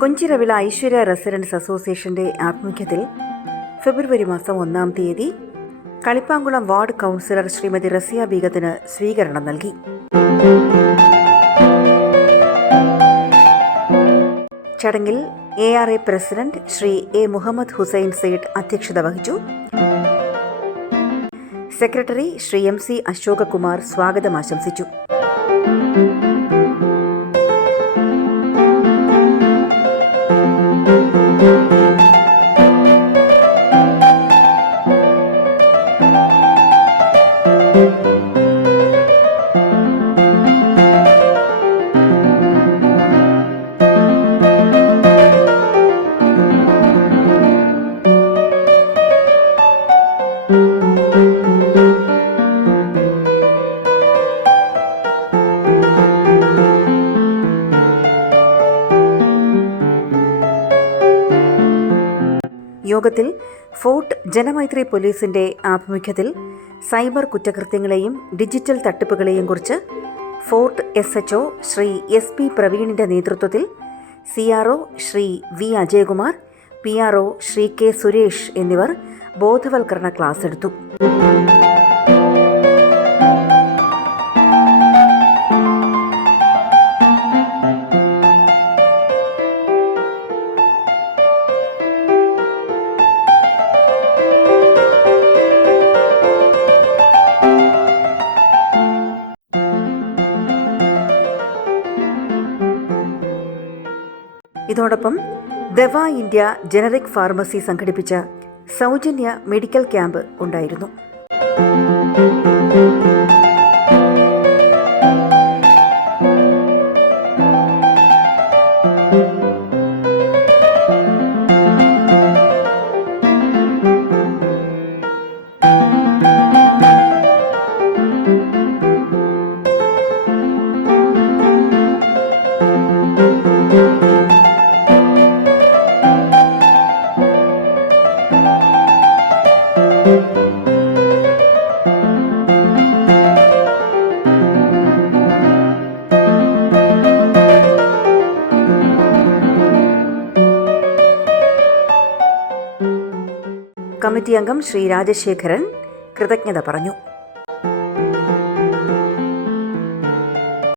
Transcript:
Konchiravila Aishwarya residence അസോസിയേഷന്റെ ആഭിമുഖ്യത്തിൽ ഫെബ്രുവരി മാസം 1-ാം തീയതി കളിപ്പാങ്കുളം വാർഡ് കൗൺസിലർ ശ്രീമതി റസിയ ബീഗത്തിന് സ്വീകരണം നൽകി. ചടങ്ങിൽ ARA president Shri A. Muhammad Hussain Syed അധ്യക്ഷത വഹിച്ചു. സെക്രട്ടറി ശ്രീ MC അശോകകുമാർ സ്വാഗതം ആശംസിച്ചു. യോഗത്തിൽ ഫോർട്ട് ജനമൈത്രി പോലീസിന്റെ ആഭിമുഖ്യത്തിൽ സൈബർ കുറ്റകൃത്യങ്ങളെയും ഡിജിറ്റൽ തട്ടിപ്പുകളെയും കുറിച്ച് ഫോർട്ട് SHO ശ്രീ SP പ്രവീണിന്റെ നേതൃത്വത്തിൽ CRO Shri V. Ajayakumar, PRO Shri K. Suresh എന്നിവർ ബോധവൽക്കരണ ക്ലാസ് എടുത്തു. ഇതോടൊപ്പം ദവ ഇന്ത്യ ജനറിക് ഫാർമസി സംഘടിപ്പിച്ച സൗജന്യ മെഡിക്കൽ ക്യാമ്പ് ഉണ്ടായിരുന്നു. കമ്മിറ്റി അംഗം ശ്രീ രാജശേഖരൻ കൃതജ്ഞത പറഞ്ഞു.